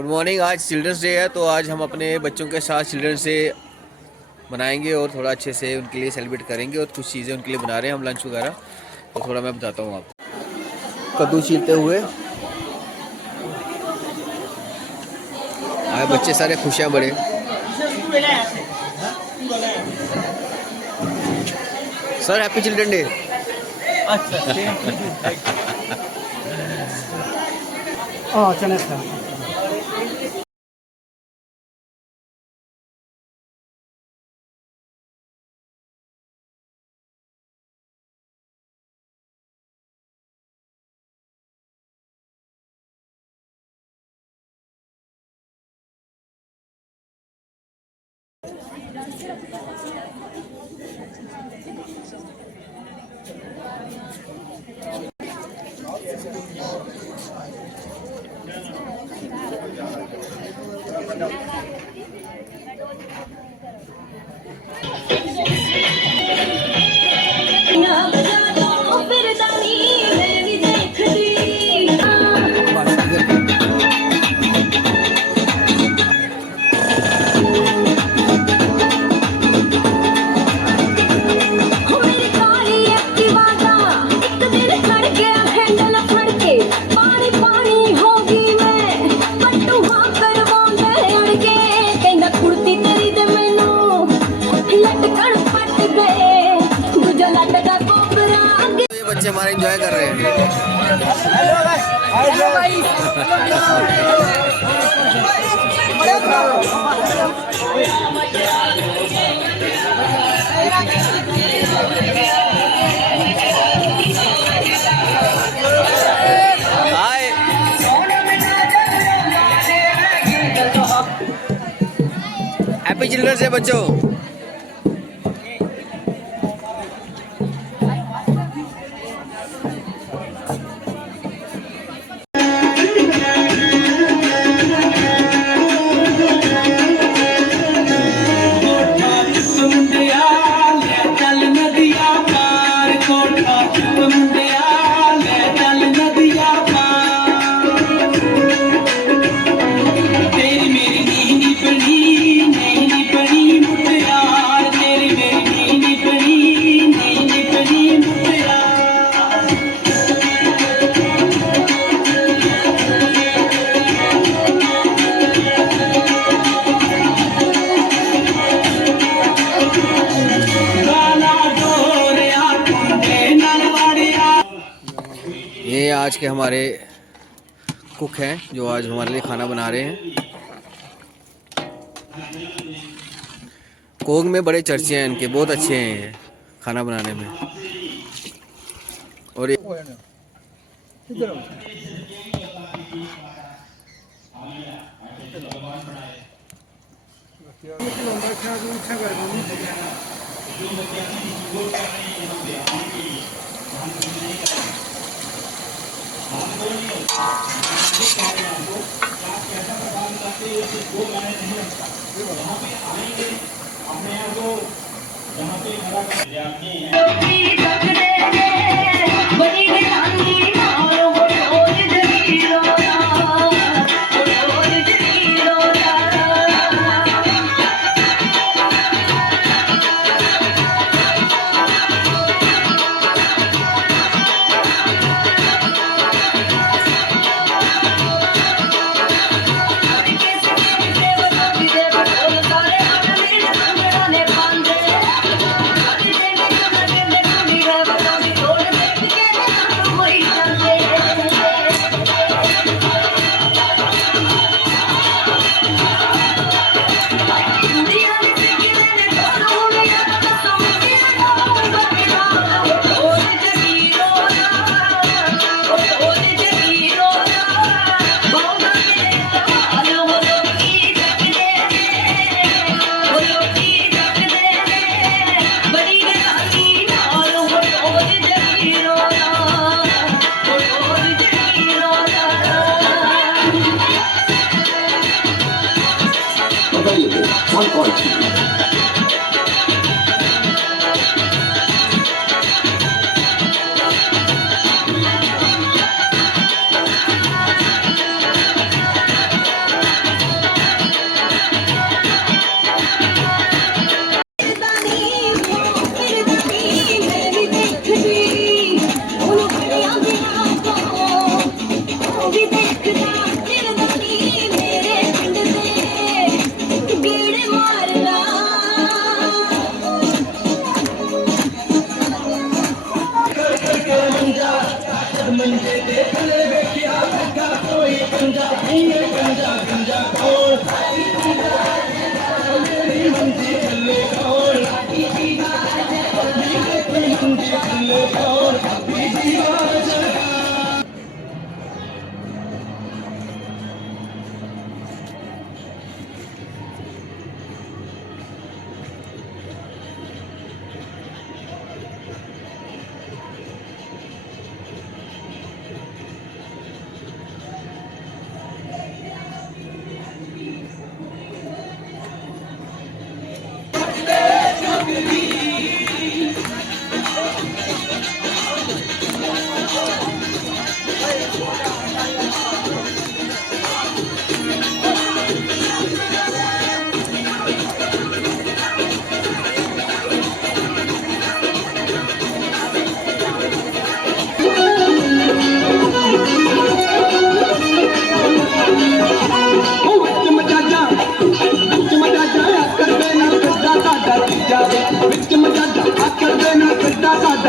Good morning. आज children's day है तो आज हम अपने बच्चों के साथ चिल्ड्रंस डे मनाएंगे और थोड़ा अच्छे से उनके लिए सेलिब्रेट करेंगे और कुछ चीज़ें उनके लिए बना रहे हैं हम लंच वगैरह। तो थोड़ा मैं बताता हूँ आपको। कद्दू छीलते हुए आए बच्चे सारे खुश हैं बड़े। Sir happy children day. अच्छा बच्चे हमारे एंजॉय कर रहे हैं। हाय हैप्पी चिल्ड्रंस डे बच्चों। ये आज के हमारे कुक हैं जो आज हमारे लिए खाना बना रहे हैं। कोंग में बड़े चर्चे हैं इनके, बहुत अच्छे हैं ये खाना बनाने में। और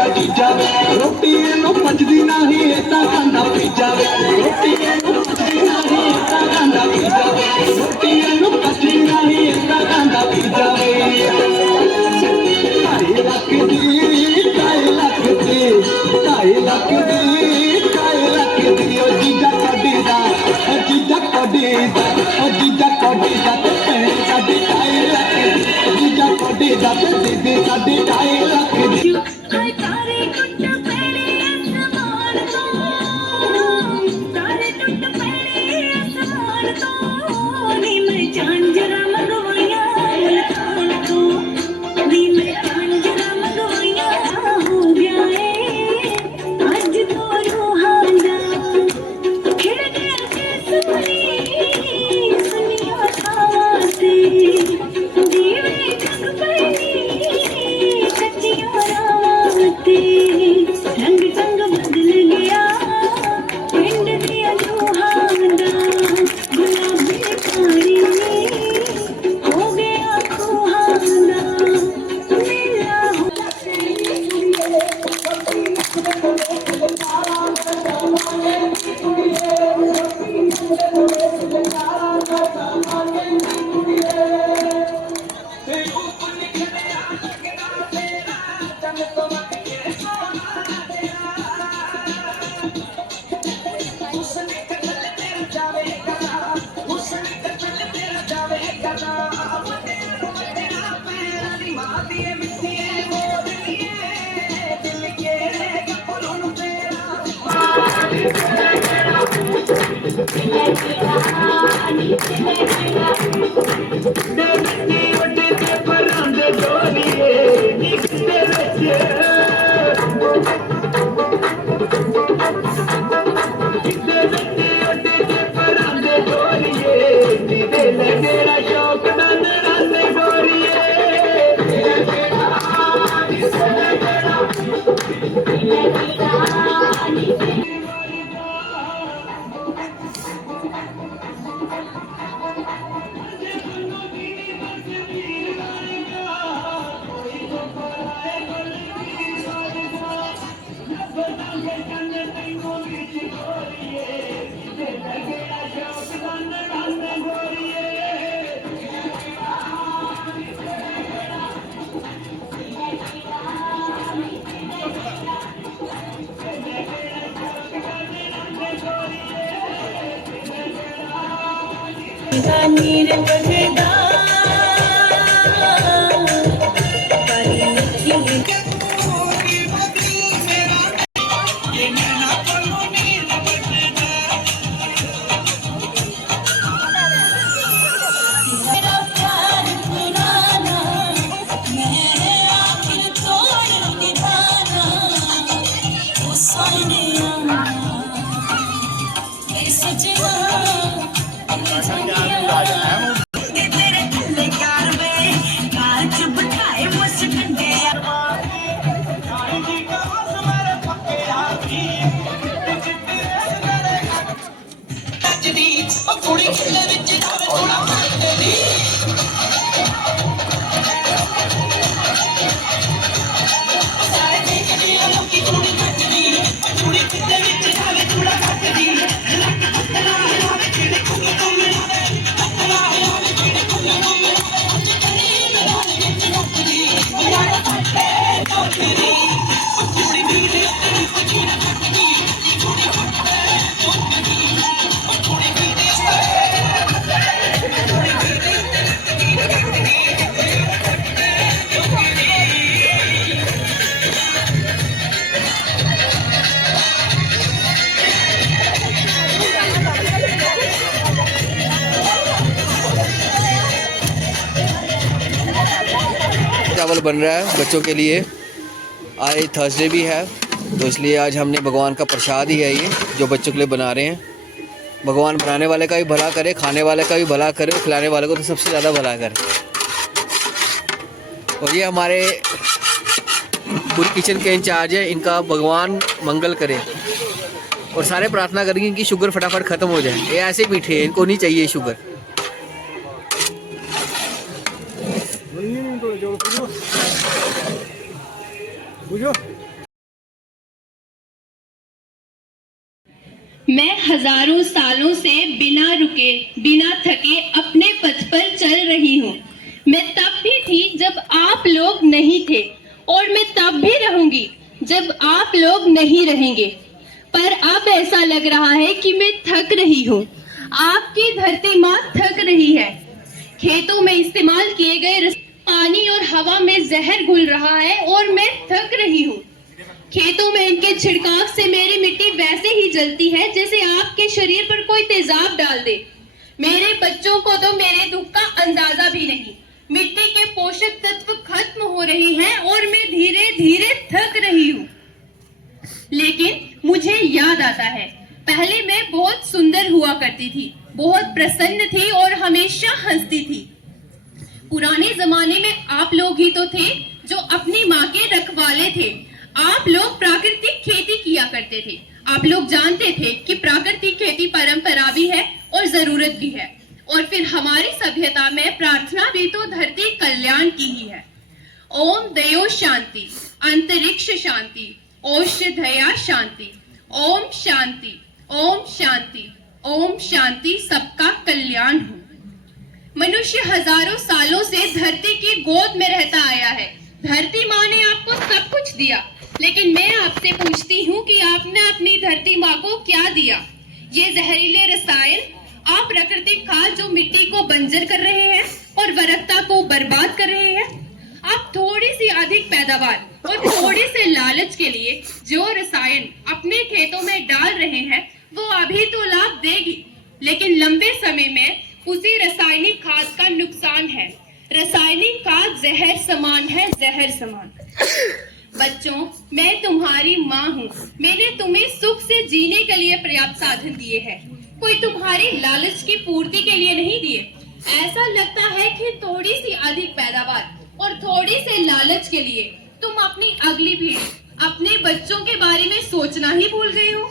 रोटी नो पचदी नहीं ऐसा खाना पी जावे रोटी नो पचदी नहीं ऐसा खाना पी जावे रोटी नो पचदी नहीं ऐसा खाना पी जावे 2.5 लाख दी 2.5 लाख दी 2.5 लाख दी 2.5 लाख दी ओ जीजा कोडी दा ओ जीजा कोडी दा ओ जीजा कोडी दा ते साडी 2.5 लाख दी जीजा कोडी दा ते दीदी साडी 2.5 लाख दी तारे टुट पड़े आसमान तो तारे टुट पड़े आसमान तो नी मैं झांझरा मंगवाइया मुल्तान तो नी मैं झांझरा मंगवाइया हो गया है आज तो रूहाना खिड़ गया के सुनिया छाते दीवे जग पड़ी सच्चियां रावते रंग संग बदल गया पिंड दिया रूहाना गुलाबी पानी में हो गया सुहाना मेरा नीर बगदा सजना चावल बन रहा है बच्चों के लिए। आज थर्सडे भी है तो इसलिए आज हमने भगवान का प्रसाद ही है ये जो बच्चों के लिए बना रहे हैं। भगवान बनाने वाले का भी भला करे, खाने वाले का भी भला करे, खिलाने वाले को तो सबसे ज़्यादा भला करे। और ये हमारे पूरी किचन के इंचार्ज है, इनका भगवान मंगल करे और सारे प्रार्थना करेंगे इनकी शुगर फटाफट ख़त्म हो जाए। ये ऐसे मीठे हैं, इनको नहीं चाहिए शुगर। मैं हजारों सालों से बिना रुके बिना थके अपने पथ पर चल रही हूँ। मैं तब भी थी जब आप लोग नहीं थे और मैं तब भी रहूंगी जब आप लोग नहीं रहेंगे। पर अब ऐसा लग रहा है कि मैं थक रही हूँ। आपकी धरती माँ थक रही है। खेतों में इस्तेमाल किए गए पानी और हवा में जहर घुल रहा है और मैं थक रही हूँ। खेतों में इनके छिड़काव से मेरी मिट्टी वैसे ही जलती है जैसे आपके शरीर पर कोई तेजाब डाल दे। मेरे बच्चों को तो मेरे दुख का अंदाजा भी नहीं। मिट्टी के पोषक तत्व खत्म हो रहे हैं और मैं धीरे धीरे थक रही हूँ। लेकिन मुझे याद आता है, पहले मैं बहुत सुंदर हुआ करती थी, बहुत प्रसन्न थी और हमेशा हंसती थी। पुराने जमाने में आप लोग ही तो थे जो अपनी माँ के रखवाले थे। आप लोग प्राकृतिक खेती किया करते थे। आप लोग जानते थे कि प्राकृतिक खेती परंपरा भी है और जरूरत भी है। और फिर हमारी सभ्यता में प्रार्थना भी तो धरती कल्याण की ही है। ओम दयो शांति, अंतरिक्ष शांति, औषधया शांति, ओम शांति, ओम शांति, ओम शांति, सबका कल्याण हो। मनुष्य हजारों सालों से धरती की गोद में रहता आया है। धरती माँ ने आपको सब कुछ दिया, लेकिन मैं आपसे पूछती हूँ कि आपने अपनी धरती माँ को क्या दिया? ये जहरीले रसायन, आप प्राकृतिक खाद जो मिट्टी को बंजर कर रहे हैं और वरकता को बर्बाद कर रहे हैं। आप थोड़ी सी अधिक पैदावार और थोड़े से लालच के लिए जो रसायन अपने खेतों में डाल रहे हैं वो अभी तो लाभ देगी, लेकिन लंबे समय में उसी रासायनिक खाद का नुकसान है। रासायनिक खाद जहर समान है, जहर समान। बच्चों, मैं तुम्हारी माँ हूँ। मैंने तुम्हें सुख से जीने के लिए पर्याप्त साधन दिए हैं, कोई तुम्हारी लालच की पूर्ति के लिए नहीं दिए। ऐसा लगता है कि थोड़ी सी अधिक पैदावार और थोड़ी से लालच के लिए तुम अपनी अगली पीढ़ी, अपने बच्चों के बारे में सोचना ही भूल गए हो।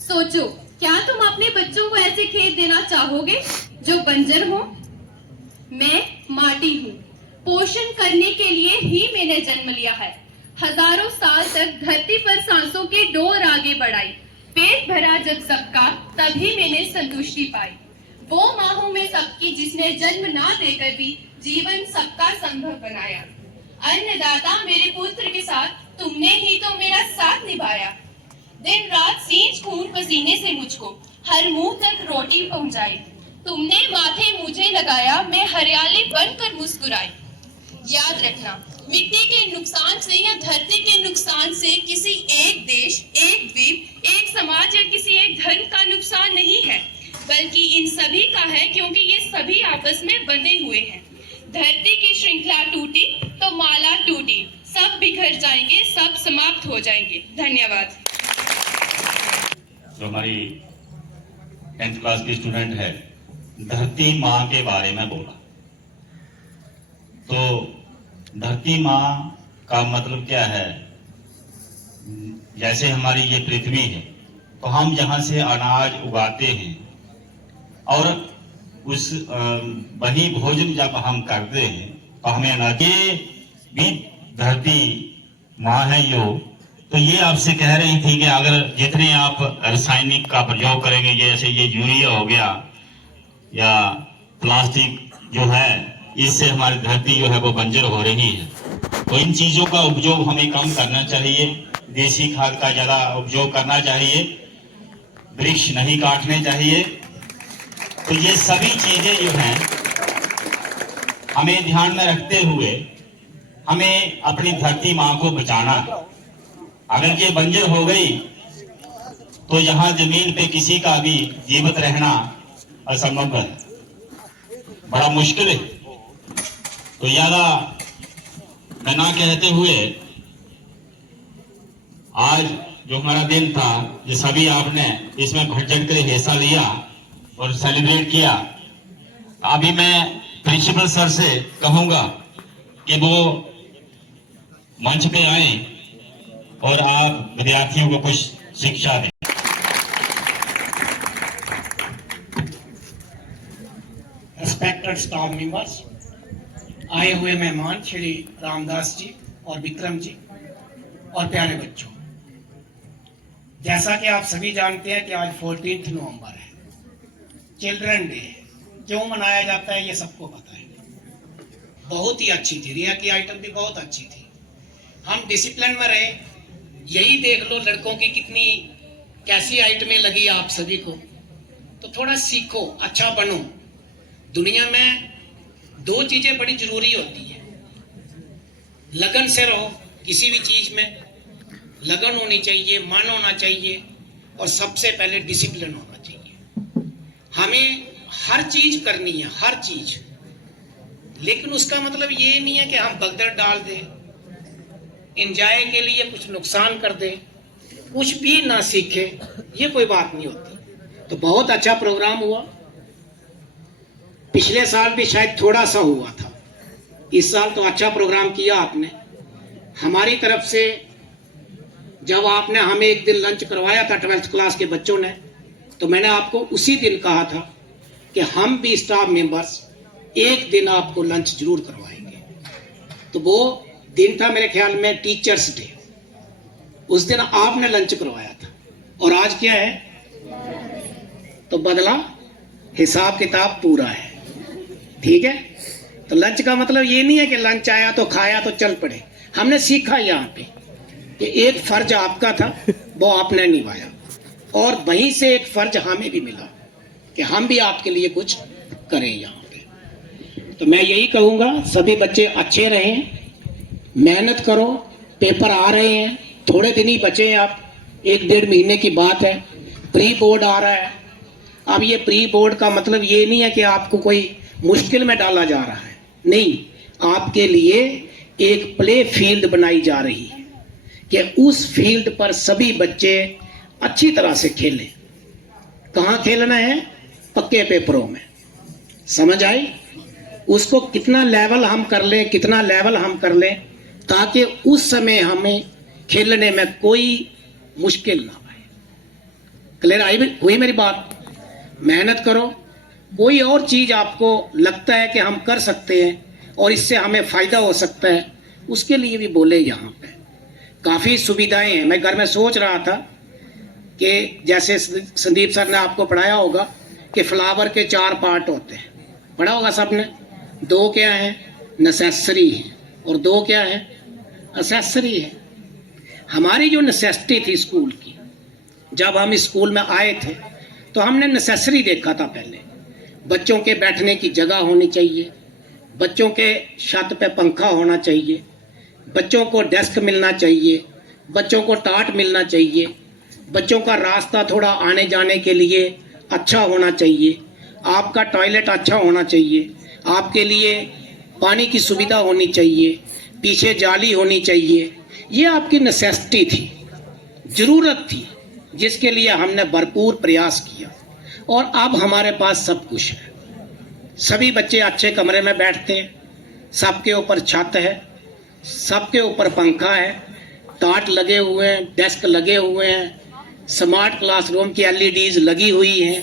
सोचो, क्या तुम अपने बच्चों को ऐसे खेत देना चाहोगे जो बंजर हो? मैं माटी हूँ, पोषण करने के लिए ही मैंने जन्म लिया है। हजारों साल तक धरती पर सांसों के डोर आगे बढ़ाई। पेट भरा जब सबका, तभी मैंने संतुष्टि पाई। वो माँ हूँ मैं सबकी, जिसने जन्म ना देकर भी जीवन सबका संभव बनाया। अन्नदाता मेरे पुत्र के साथ, तुमने ही तो मेरा साथ निभाया। दिन रात सींच खून पसीने से मुझको हर मुंह तक रोटी पहुंचाई। तुमने माथे मुझे लगाया, मैं हरियाली बनकर मुस्कुराई। याद रखना, मिट्टी के नुकसान से या धरती के नुकसान से किसी एक देश, एक द्वीप, एक समाज या किसी एक धर्म का नुकसान नहीं है, बल्कि इन सभी का है, क्योंकि ये सभी आपस में बंधे हुए हैं। धरती की श्रृंखला टूटी तो माला टूटी, सब बिखर जाएंगे, सब समाप्त हो जाएंगे। धन्यवाद। जो हमारी 10th क्लास की स्टूडेंट है, धरती माँ के बारे में बोला। तो धरती माँ का मतलब क्या है? जैसे हमारी ये पृथ्वी है, तो हम यहाँ से अनाज उगाते हैं और उस वही भोजन जब हम करते हैं तो हमें अनाज, ये भी धरती माँ है तो ये आपसे कह रही थी कि अगर जितने आप रासायनिक का प्रयोग करेंगे, जैसे ये यूरिया हो गया या प्लास्टिक जो है, इससे हमारी धरती जो है वो बंजर हो रही है। तो इन चीजों का उपयोग हमें कम करना चाहिए, देसी खाद का ज्यादा उपयोग करना चाहिए, वृक्ष नहीं काटने चाहिए। तो ये सभी चीजें जो हैं हमें ध्यान में रखते हुए हमें अपनी धरती माँ को बचाना है। अगर ये बंजर हो गई तो यहाँ जमीन पे किसी का भी जीवित रहना असंभव है, बड़ा मुश्किल है। तो ज्यादा मैं ना कहते हुए आज जो हमारा दिन था, ये सभी आपने इसमें बढ़ चढ़ कर हिस्सा लिया और सेलिब्रेट किया। अभी मैं प्रिंसिपल सर से कहूंगा कि वो मंच पे आए और आप विद्यार्थियों को कुछ शिक्षा दें। रिस्पेक्टेड स्टाफ मेंबर्स, आए हुए मेहमान श्री रामदास जी और विक्रम जी और प्यारे बच्चों, जैसा कि आप सभी जानते हैं कि आज 14 नवंबर है, चिल्ड्रन डे है। क्यों मनाया जाता है ये सबको पता है। बहुत ही अच्छी थी, रिया की आइटम भी बहुत अच्छी थी। हम डिसिप्लिन में रहे, यही देख लो लड़कों की कितनी कैसी आइटमें लगी आप सभी को। तो थोड़ा सीखो, अच्छा बनो। दुनिया में दो चीजें बड़ी जरूरी होती है, लगन से रहो, किसी भी चीज में लगन होनी चाहिए, मन होना चाहिए और सबसे पहले डिसिप्लिन होना चाहिए। हमें हर चीज करनी है, हर चीज, लेकिन उसका मतलब ये नहीं है कि हम भगदड़ डाल दें, एंजॉय के लिए कुछ नुकसान कर दें, कुछ भी ना सीखे, ये कोई बात नहीं होती। तो बहुत अच्छा प्रोग्राम हुआ। पिछले साल भी शायद थोड़ा सा हुआ था, इस साल तो अच्छा प्रोग्राम किया आपने। हमारी तरफ से जब आपने हमें एक दिन लंच करवाया था 12th क्लास के बच्चों ने, तो मैंने आपको उसी दिन कहा था कि हम भी स्टाफ मेंबर्स एक दिन आपको लंच जरूर करवाएंगे। तो वो दिन था मेरे ख्याल में टीचर्स डे, उस दिन आपने लंच करवाया था। और आज क्या है, तो बदला, हिसाब किताब पूरा है, ठीक है। तो लंच का मतलब ये नहीं है कि लंच आया तो खाया तो चल पड़े। हमने सीखा यहाँ पे कि एक फर्ज आपका था वो आपने निभाया, और वहीं से एक फर्ज हमें भी मिला कि हम भी आपके लिए कुछ करें यहाँ पे। तो मैं यही कहूँगा, सभी बच्चे अच्छे रहें, मेहनत करो। पेपर आ रहे हैं, थोड़े दिन ही बचे हैं, आप 1-1.5 महीने की बात है। प्री बोर्ड आ रहा है। अब ये प्री बोर्ड का मतलब ये नहीं है कि आपको कोई मुश्किल में डाला जा रहा है, नहीं, आपके लिए एक प्ले फील्ड बनाई जा रही है कि उस फील्ड पर सभी बच्चे अच्छी तरह से खेलें। कहाँ खेलना है? पक्के पेपरों में, समझ आई? उसको कितना लेवल हम कर लें, कितना लेवल हम कर लें, ताकि उस समय हमें खेलने में कोई मुश्किल ना आए। क्लियर आई हुई मेरी बात? मेहनत करो। कोई और चीज आपको लगता है कि हम कर सकते हैं और इससे हमें फायदा हो सकता है, उसके लिए भी बोले। यहाँ पे काफी सुविधाएं हैं। मैं घर में सोच रहा था कि जैसे संदीप सर ने आपको पढ़ाया होगा कि फ्लावर के 4 पार्ट होते हैं, पढ़ा होगा सबने। 2 क्या है? नेसेसरी है, और 2 क्या है? असेसरी है। हमारी जो नेसेसिटी थी स्कूल की, जब हम स्कूल में आए थे तो हमने नेसेसरी देखा था पहले। बच्चों के बैठने की जगह होनी चाहिए, बच्चों के छत पे पंखा होना चाहिए, बच्चों को डेस्क मिलना चाहिए, बच्चों को टाट मिलना चाहिए, बच्चों का रास्ता थोड़ा आने जाने के लिए अच्छा होना चाहिए, आपका टॉयलेट अच्छा होना चाहिए, आपके लिए पानी की सुविधा होनी चाहिए, पीछे जाली होनी चाहिए। ये आपकी नेसेसिटी थी, ज़रूरत थी, जिसके लिए हमने भरपूर प्रयास किया, और अब हमारे पास सब कुछ है। सभी बच्चे अच्छे कमरे में बैठते हैं, सबके ऊपर छत है, सबके ऊपर पंखा है, टाट लगे हुए हैं, डेस्क लगे हुए हैं, स्मार्ट क्लासरूम की LEDs लगी हुई हैं।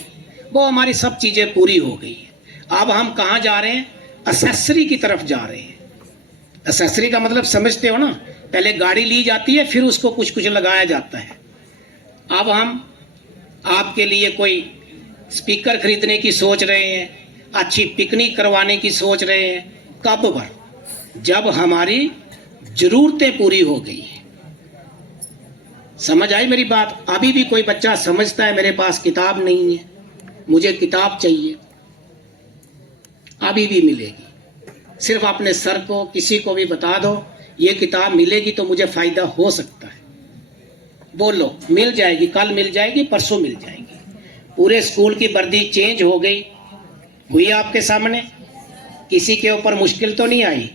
वो हमारी सब चीज़ें पूरी हो गई हैं। अब हम कहाँ जा रहे हैं? असेसरी की तरफ जा रहे हैं। असेसरी का मतलब समझते हो ना, पहले गाड़ी ली जाती है, फिर उसको कुछ कुछ लगाया जाता है। अब हम आपके लिए कोई स्पीकर खरीदने की सोच रहे हैं, अच्छी पिकनिक करवाने की सोच रहे हैं। कब पर? जब हमारी जरूरतें पूरी हो गई हैं। समझ आई मेरी बात? अभी भी कोई बच्चा समझता है मेरे पास किताब नहीं है, मुझे किताब चाहिए, अभी भी मिलेगी। सिर्फ अपने सर को, किसी को भी बता दो ये किताब मिलेगी तो मुझे फायदा हो सकता है, बोलो, मिल जाएगी, कल मिल जाएगी, परसों मिल जाएगी। पूरे स्कूल की वर्दी चेंज हो गई, हुई आपके सामने। किसी के ऊपर मुश्किल तो नहीं आई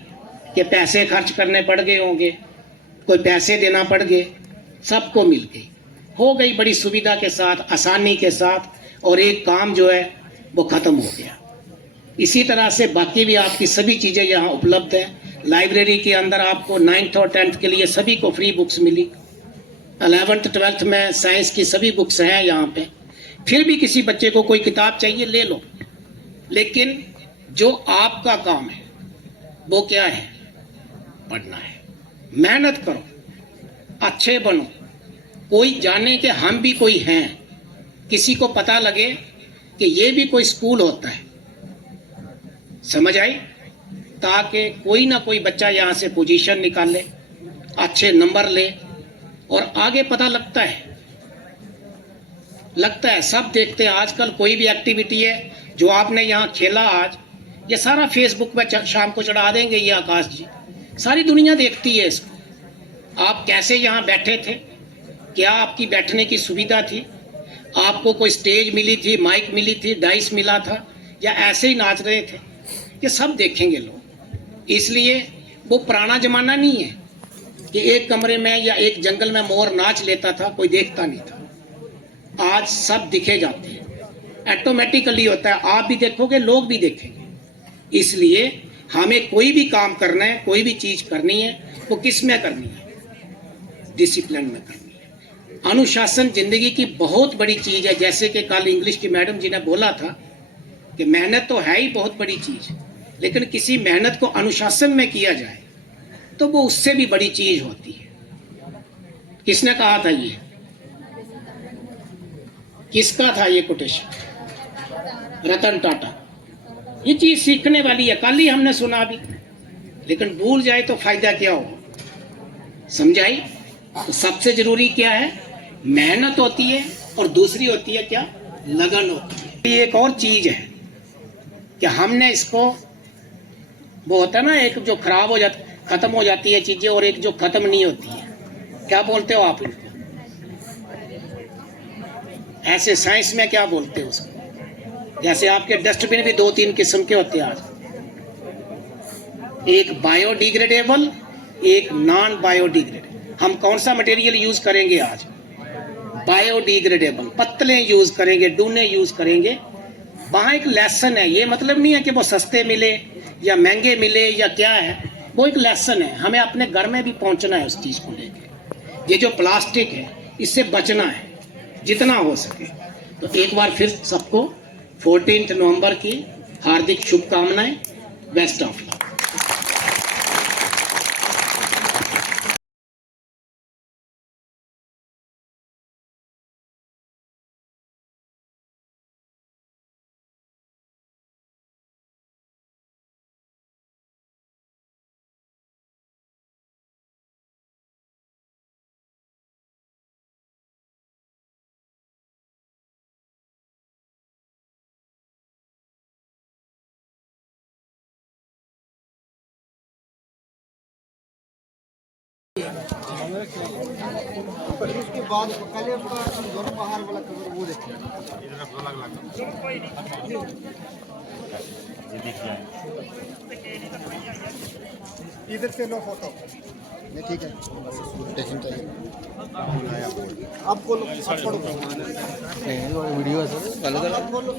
कि पैसे खर्च करने पड़ गए होंगे, कोई पैसे देना पड़ गए, सबको मिल गई, हो गई बड़ी सुविधा के साथ, आसानी के साथ, और एक काम जो है वो ख़त्म हो गया। इसी तरह से बाकी भी आपकी सभी चीज़ें यहाँ उपलब्ध हैं। लाइब्रेरी के अंदर आपको 9th और 10th के लिए सभी को फ्री बुक्स मिली। 11th 12th में साइंस की सभी बुक्स हैं यहाँ पे। फिर भी किसी बच्चे को कोई किताब चाहिए ले लो, लेकिन जो आपका काम है वो क्या है? पढ़ना है। मेहनत करो, अच्छे बनो, कोई जाने कि हम भी कोई हैं, किसी को पता लगे कि ये भी कोई स्कूल होता है, समझ आई? ताकि कोई ना कोई बच्चा यहाँ से पोजीशन निकाले, अच्छे नंबर ले, और आगे पता लगता है सब देखते हैं। आजकल कोई भी एक्टिविटी है जो आपने यहाँ खेला आज, ये सारा फेसबुक पे शाम को चढ़ा देंगे ये आकाश जी, सारी दुनिया देखती है इसको। आप कैसे यहाँ बैठे थे, क्या आपकी बैठने की सुविधा थी, आपको कोई स्टेज मिली थी, माइक मिली थी, डाइस मिला था, या ऐसे ही नाच रहे थे, ये सब देखेंगे लोग। इसलिए वो पुराना जमाना नहीं है कि एक कमरे में या एक जंगल में मोर नाच लेता था, कोई देखता नहीं था। आज सब दिखे जाते हैं, ऑटोमेटिकली होता है, आप भी देखोगे, लोग भी देखेंगे। इसलिए हमें कोई भी काम करना है, कोई भी चीज करनी है, वो किस में करनी है? डिसिप्लिन में करनी है। अनुशासन जिंदगी की बहुत बड़ी चीज है। जैसे कि कल इंग्लिश की मैडम जी ने बोला था कि मेहनत तो है ही बहुत बड़ी चीज, लेकिन किसी मेहनत को अनुशासन में किया जाए तो वो उससे भी बड़ी चीज होती है। किसने कहा था ये? किसका था ये कोटेशन? रतन टाटा। ये चीज सीखने वाली है, कल ही हमने सुना भी, लेकिन भूल जाए तो फायदा क्या हो? समझाई? तो सबसे जरूरी क्या है? मेहनत होती है, और दूसरी होती है क्या? लगन होती है। ये एक और चीज है कि हमने इसको, वो होता है ना, एक जो खराब हो जाता, खत्म हो जाती है चीजें, और एक जो खत्म नहीं होती है, क्या बोलते हो आप इनको? ऐसे साइंस में क्या बोलते हो उसको? जैसे आपके डस्टबिन भी 2-3 किस्म के होते हैं आज, एक बायोडिग्रेडेबल, एक नॉन बायोडिग्रेडेबल। हम कौन सा मटेरियल यूज करेंगे आज? बायोडिग्रेडेबल। पत्तलें यूज करेंगे, डूने यूज करेंगे। वहां एक लेसन है। ये मतलब नहीं है कि वो सस्ते मिले या महंगे मिले या क्या है, वो एक लेसन है। हमें अपने घर में भी पहुंचना है उस चीज को लेके। ये जो प्लास्टिक है, इससे बचना है जितना हो सके। तो एक बार फिर सबको 14 नवंबर की हार्दिक शुभकामनाएं। Best of luck. उसके बाद पहले दोनों बाहर वाला कवर वो देखिए, इधर से लो फोटो। नहीं ठीक है, टेंशन चाहिए आपको। वीडियो आप बोलो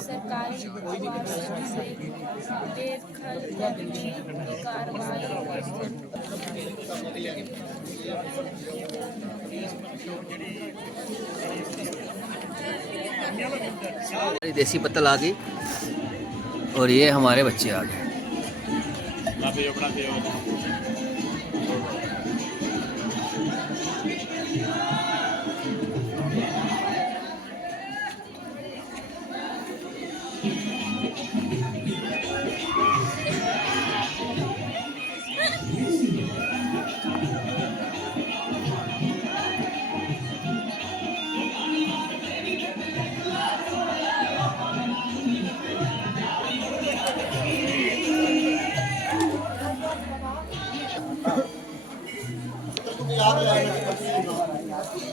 सरकारी से बेदखल करने की कार्रवाई। देसी पत्तल आ गई, और ये हमारे बच्चे आ गए।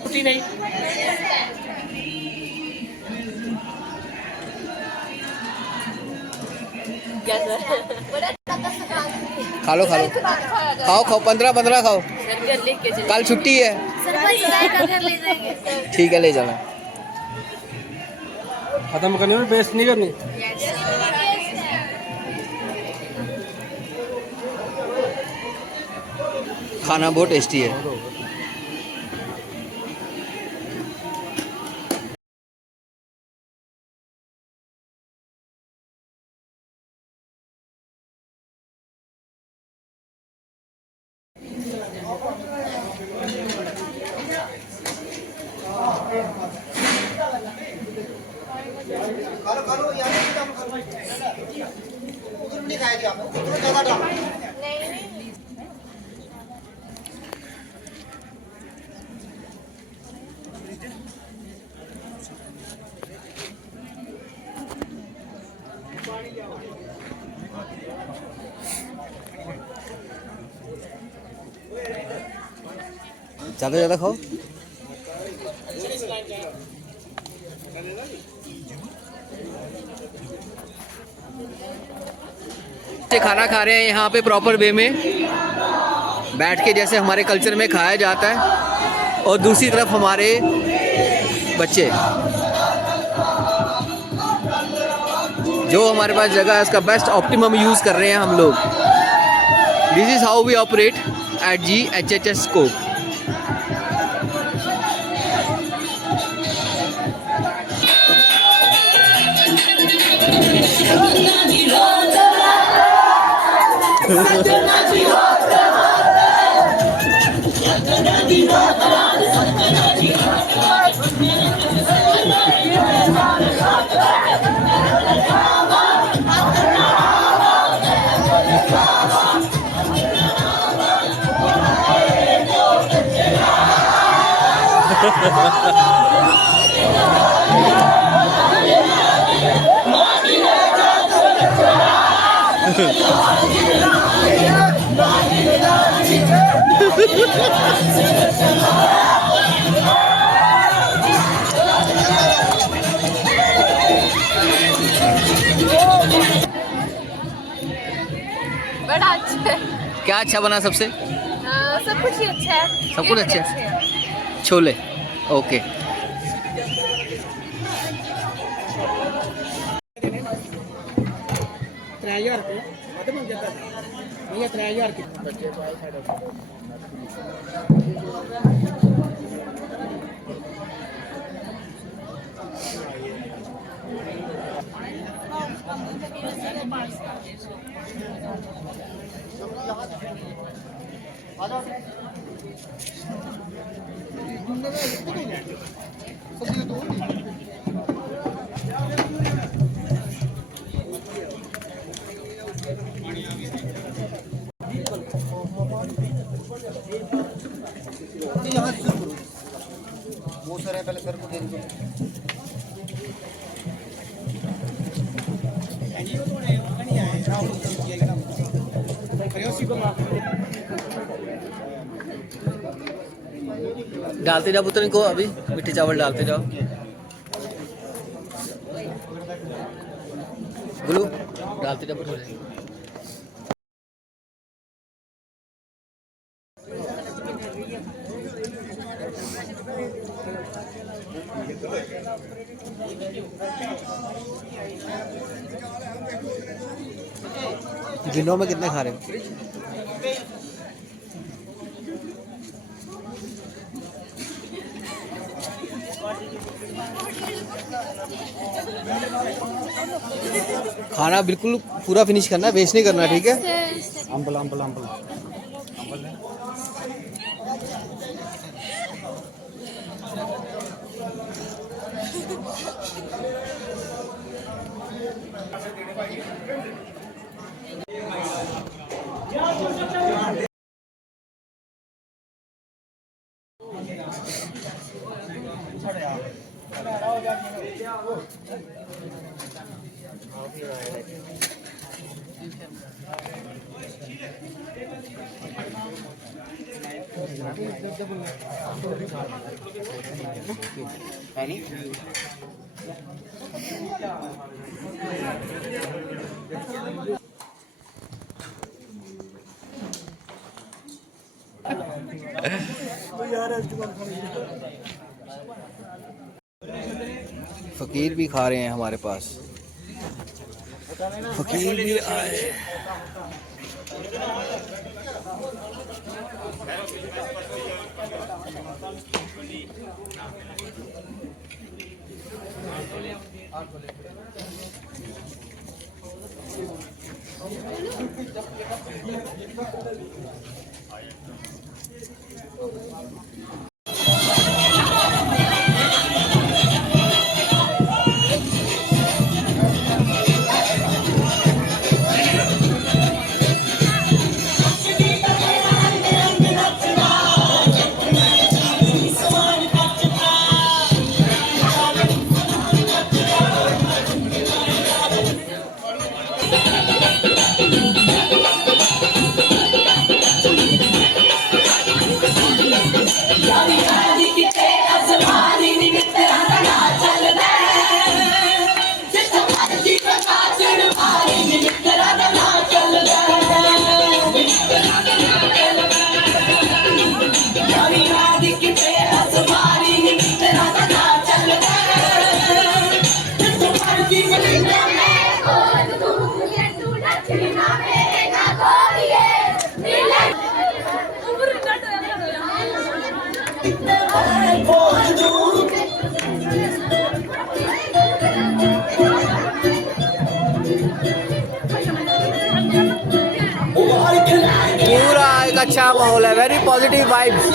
छुट्टी नहीं। खा लो खाओ खाओ 15 खाओ, कल छुट्टी है। ठीक है ले जाना। खत्म करनी है, वेस्ट नहीं करनी। खाना बहुत टेस्टी है। ज़्यादा ज़्यादा खाओ। खाना खा रहे हैं यहाँ पे प्रॉपर वे में बैठ के, जैसे हमारे कल्चर में खाया जाता है। और दूसरी तरफ हमारे बच्चे, जो हमारे पास जगह है उसका बेस्ट ऑप्टिमम यूज़ कर रहे हैं हम लोग। This is how we operate at GHHS scope. बड़ा अच्छा है। क्या अच्छा बना सबसे? सब कुछ ही अच्छा है। सब कुछ अच्छा है। छोले ओके। वो सर है, पहले सर को दे दो। डालते जाओ पुत्र इनको, अभी मीठे चावल डालते जाओ। गुलू डालते जाओ थोड़े। गिनो में कितने खा रहे हो? खाना बिल्कुल पूरा फिनिश करना है, वेस्ट नहीं करना, ठीक है? अंबल अंबल अंबल। फकीर भी खा रहे हैं हमारे पास, फकीर भी आए। पूरा एक अच्छा माहौल है, वेरी पॉजिटिव वाइब्स।